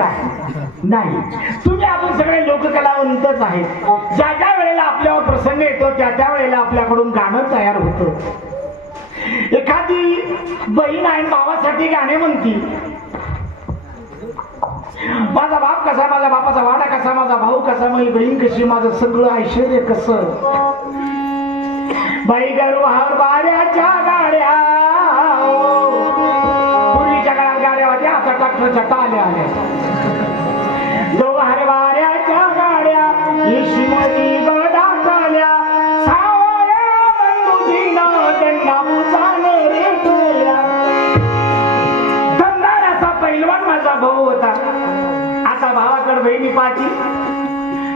काय नाही, तुम्ही आपण सगळे लोककलावंतच आहेत. ज्या ज्या वेळेला आपल्यावर प्रसंग येतो त्या त्या वेळेला आपल्याकडून गाणं तयार होतं. एखादी बहीण आहे भावासाठी गाणे म्हणती, माझा बाप कसा, माझ्या बापाचा वाडा कसा, माझा भाऊ कसा, माझी बहीण कशी, माझं सगळं ऐश्वर्य कसं. बाई गर्वावर वाऱ्याच्या गाड्या, पूर्वीच्या काळात गाड्या होत्या, आता ट्रॅक्टरच्या टाल्या आल्या. दोघार वाऱ्याच्या गाड्या यशमती गडा टाल्या, सावळ्या बंधुजीना त्यांना बुजान रेटल्या. धंदाराचा पैलवान माझा भाऊ होता. आता भावाकडे बहिणी पाठी,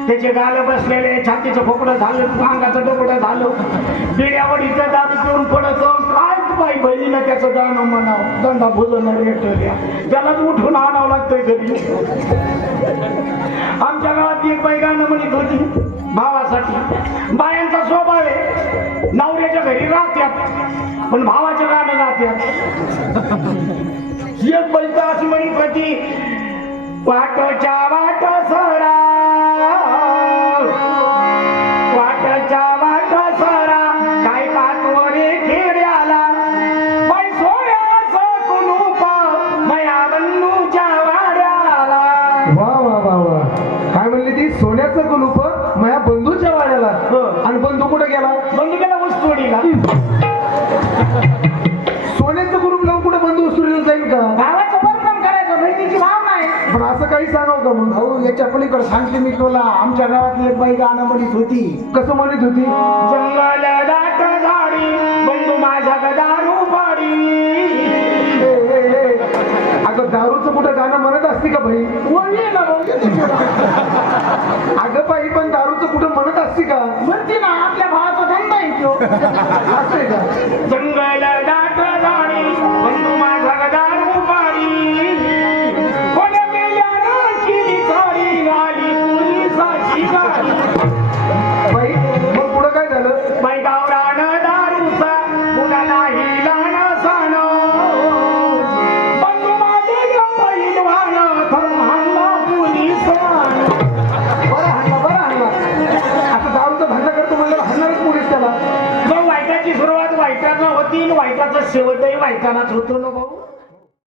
त्याचे गाल बसलेले, छातीचं खोकडं झालं, अंगाचं डोकडं झालं, बिड्यावडीचं दारू पिऊन पडतो. काय बाई बहिणीनं त्याचं गाणं म्हणावं, दंडा भुजन रेटल्या, त्यालाच उठून आणावं लागतंय घरी. आमच्या गावात एक बाई गाणं म्हणत होती भावासाठी. बायांचा स्वभाव आहे, नवऱ्याच्या घरी राहत्यात पण भावाच्या गाणं गात्यात. एक बाई तर अशी म्हणत होती, वाटच्या वाट सरा, वाटच्या वाट सरा, काय पाचवरे खेड्याला, बाई सोन्याचं कुलूप मया बंधूच्या वाड्याला. वा वा वा वा, काय म्हणली ती? सोन्याचं कुलूप माझ्या बंधूच्या वाड्याला. आणि बंधू कुठे गेला? बंधू गेला ऊसतोडीला. सोन्याचं कुलूप लावून कुठे बंधू उसुरीला जाईल का? भावाचं वर्णन करायचं, बहिणीची भावना आहे. पण असं काही सांगाव का मग? भाऊ याच्या पलीकडे सांगते मी तुला. आमच्या गावातली एक बाई गाणं म्हणत होती. कसं म्हणत होती? जंगल दाट झाडी, बंधू माझ्या दारू पाडी. अगं दारूचं कुठं गाणं म्हणत असते का बाई? वळली ना भाऊ. अगं बाई पण दारूचं कुठं म्हणत असते का? म्हणते ना, आपल्या भावाचा धंदा आहे तो. असते का? जंगल दाट झाडी, बंधू माझ्या दारू पाडी. कोण्या मेल्यानं केली चाडी, आली पोलिसाची गाडी. बाई मग पुढं काय झालं? बाई गावरान दारूचा कुणालाही लाण सण, बंधू माझे पैलवान थंबला पोलिसानं. बरं हाणला, बरं हाणला. आता दारूचा धंदा करतो म्हणजे हाणणारच पोलीस त्याला. मग वाईटाची सुरुवात वाईटानं होती, वाईटाचा शेवटही वाईटानाच होतो ना भाऊ.